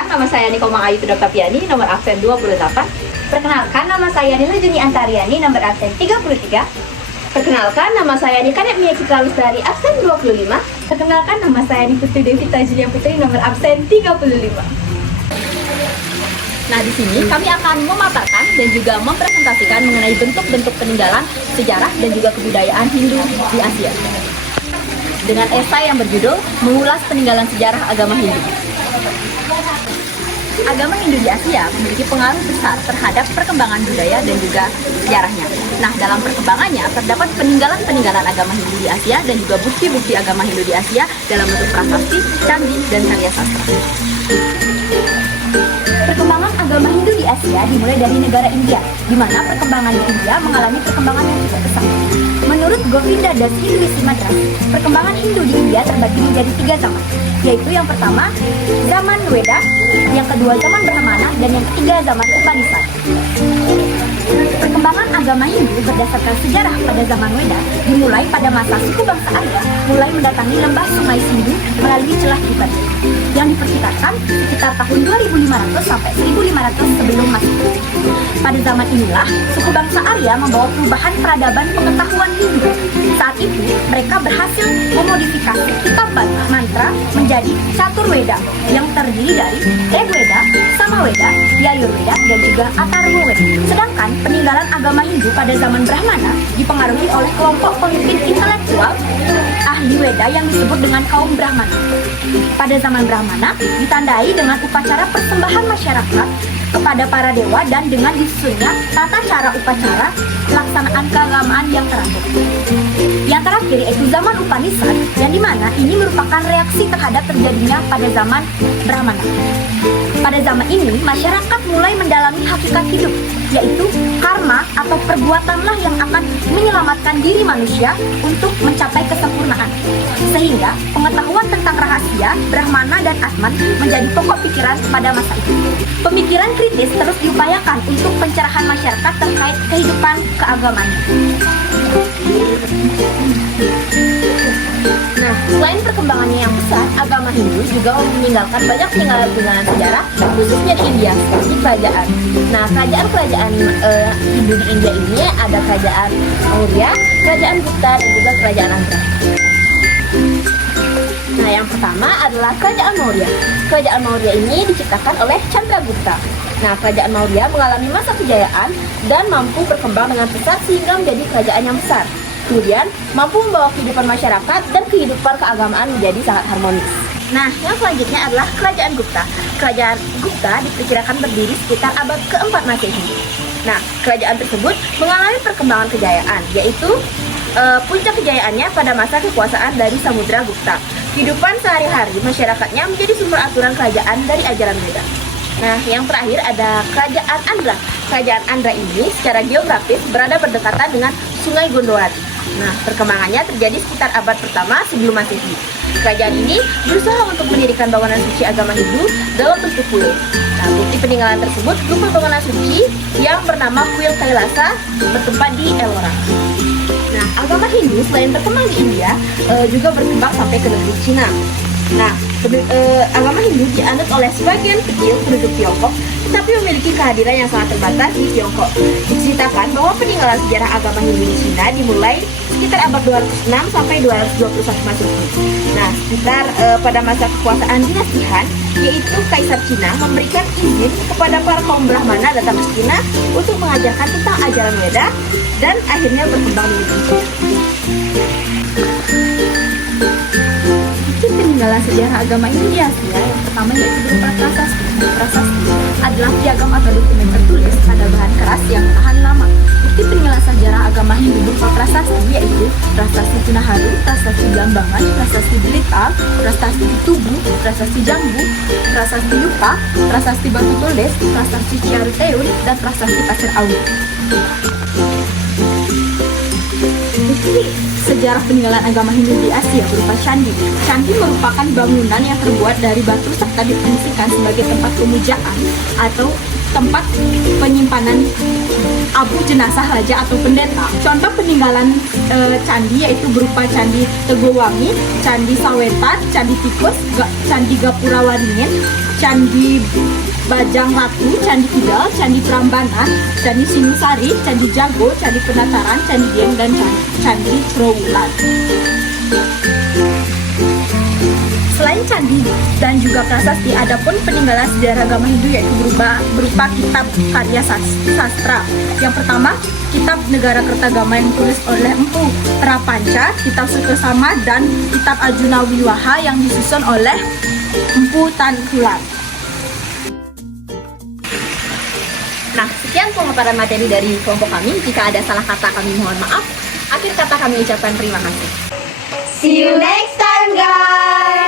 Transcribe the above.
Perkenalkan, nama saya Niko Ayu Tudakapiani, nomor absen 28. Perkenalkan, nama saya Nila Juni Antariani, nomor absen 33. Perkenalkan, nama saya Nikanet Mia Citra Lestari, absen 25. Perkenalkan, nama saya Putri Devita Julia Putri, nomor absen 35. Nah, di sini kami akan memaparkan dan juga mempresentasikan mengenai bentuk-bentuk peninggalan, sejarah, dan juga kebudayaan Hindu di Asia. Dengan esai yang berjudul Mengulas Peninggalan Sejarah Agama Hindu. Agama Hindu di Asia memiliki pengaruh besar terhadap perkembangan budaya dan juga sejarahnya. Nah, dalam perkembangannya terdapat peninggalan-peninggalan agama Hindu di Asia dan juga bukti-bukti agama Hindu di Asia dalam bentuk prasasti, candi, dan karya sastra. Perkembangan agama Hindu di Asia dimulai dari negara India, di mana perkembangan di India mengalami perkembangan yang cukup pesat. Menurut Govinda Das Hinduism Madras, perkembangan Hindu di India terbagi menjadi 3 zaman, yaitu yang pertama zaman Weda, yang kedua zaman Brahmana, dan yang ketiga zaman Upanishad. Perkembangan agama Hindu berdasarkan sejarah pada zaman Weda dimulai pada masa suku bangsa Arya mulai mendatangi lembah Sungai Sindhu melalui celah Tibet yang diperkirakan sekitar tahun 2500 sampai 1500 sebelum Masehi. Pada zaman inilah suku bangsa Arya membawa perubahan peradaban pengetahuan Hindu. Saat itu mereka berhasil memodifikasi kitab mantra menjadi Caturveda yang terdiri dari Rigveda, Samaveda, Yajurveda, dan juga Atharvaveda. Sedangkan peninggalan agama Hindu pada zaman Brahmana dipengaruhi oleh kelompok pemimpin intelektual ahli Weda yang disebut dengan kaum Brahmana. Pada zaman Brahmana ditandai dengan upacara persembahan masyarakat kepada para dewa dan dengan disusunnya tata cara upacara pelaksanaan keagamaan yang teratur. Yang terakhir yaitu zaman Upanishad, yang dimana ini merupakan reaksi terhadap terjadinya pada zaman Brahmana. Pada zaman ini masyarakat mulai mendalami hakikat hidup, yaitu karma atau perbuatanlah yang akan menyelamatkan diri manusia untuk mencapai kesempurnaan. Sehingga pengetahuan tentang rahasia, Brahmana dan Atman menjadi pokok pikiran pada masa itu. Pemikiran kritis terus diupayakan untuk pencerahan masyarakat terkait kehidupan keagamaan. Nah, selain perkembangannya yang besar, agama Hindu juga meninggalkan banyak peninggalan-peninggalan sejarah, khususnya di India, seperti kerajaan. Nah, kerajaan-kerajaan Hindu di India ini ada kerajaan Maurya, kerajaan Gupta, dan juga kerajaan Andhra. Nah, yang pertama adalah kerajaan Maurya. Kerajaan Maurya ini diciptakan oleh Chandragupta. Nah, kerajaan Maurya mengalami masa kejayaan dan mampu berkembang dengan pesat sehingga menjadi kerajaan yang besar. Kemudian, mampu membawa kehidupan masyarakat dan kehidupan keagamaan menjadi sangat harmonis. Nah, yang selanjutnya adalah kerajaan Gupta. Kerajaan Gupta diperkirakan berdiri sekitar abad ke-4 Masehi. Nah, kerajaan tersebut mengalami perkembangan kejayaan, yaitu puncak kejayaannya pada masa kekuasaan dari Samudra Gupta. Kehidupan sehari-hari masyarakatnya menjadi sumber aturan kerajaan dari ajaran Weda. Nah, yang terakhir ada kerajaan Andhra. Kerajaan Andhra ini secara geografis berada berdekatan dengan Sungai Gondowati. Nah, perkembangannya terjadi sekitar abad pertama sebelum Masehi. Kerajaan ini berusaha untuk mendirikan bangunan suci agama Hindu dalam bentuk kuil. Nah, bukti peninggalan tersebut berupa bangunan suci yang bernama Kuil Kailasa bertempat di Ellora. Nah, agama Hindu selain berkembang di India, juga berkembang sampai ke negeri Cina. Nah, agama Hindu dianut oleh sebagian kecil penduduk Tiongkok, tetapi memiliki kehadiran yang sangat terbatas di Tiongkok. Diceritakan bahwa peninggalan sejarah agama Hindu di Cina dimulai sekitar abad 206 sampai 221 Masehi. Nah, sekitar pada masa kekuasaan dinasti Han, yaitu Kaisar Cina memberikan izin kepada para kaum Brahmana datang ke Cina untuk mengajarkan tentang ajaran Weda dan akhirnya berkembang di negeri Cina. Peninggalan sejarah agama Hindu di Asia yang pertama yaitu berupa prasasti. Prasasti adalah piagam atau dokumen tertulis pada bahan keras yang tahan lama. Bukti peninggalan sejarah agama Hindu berupa prasasti yaitu prasasti Punaharu, prasasti Blambangan, prasasti Blitar, prasasti Tugu, prasasti Jambu, prasasti Yupa, prasasti Batu Tulis, prasasti Ciaruteun, dan prasasti Pasir Awu. Bukti sejarah peninggalan agama Hindu di Asia berupa candi. Candi merupakan bangunan yang terbuat dari batu serta difungsikan sebagai tempat pemujaan atau tempat penyimpanan abu jenazah raja atau pendeta. Contoh peninggalan candi yaitu berupa Candi Tegowangi, Candi Sawetan, Candi Tikus, Candi Gapura Waringin, Candi Bajang Ratu, Candi Kidal, Candi Prambanan, Candi Sinusari, Candi Jago, Candi Penataran, Candi Dieng, dan Candi Trowulan. Selain candi dan juga prasasti, ada pun peninggalan sejarah agama Hindu yaitu berupa kitab karya sastra. Yang pertama, Kitab Negara Kertagama yang ditulis oleh Empu Prapanca, Kitab Sukesama, dan Kitab Arjuna Wiwaha yang disusun oleh Empu Tangkulan. Nah, sekian pemaparan materi dari kelompok kami. Jika ada salah kata kami mohon maaf. Akhir kata kami ucapkan terima kasih. See you next time, guys!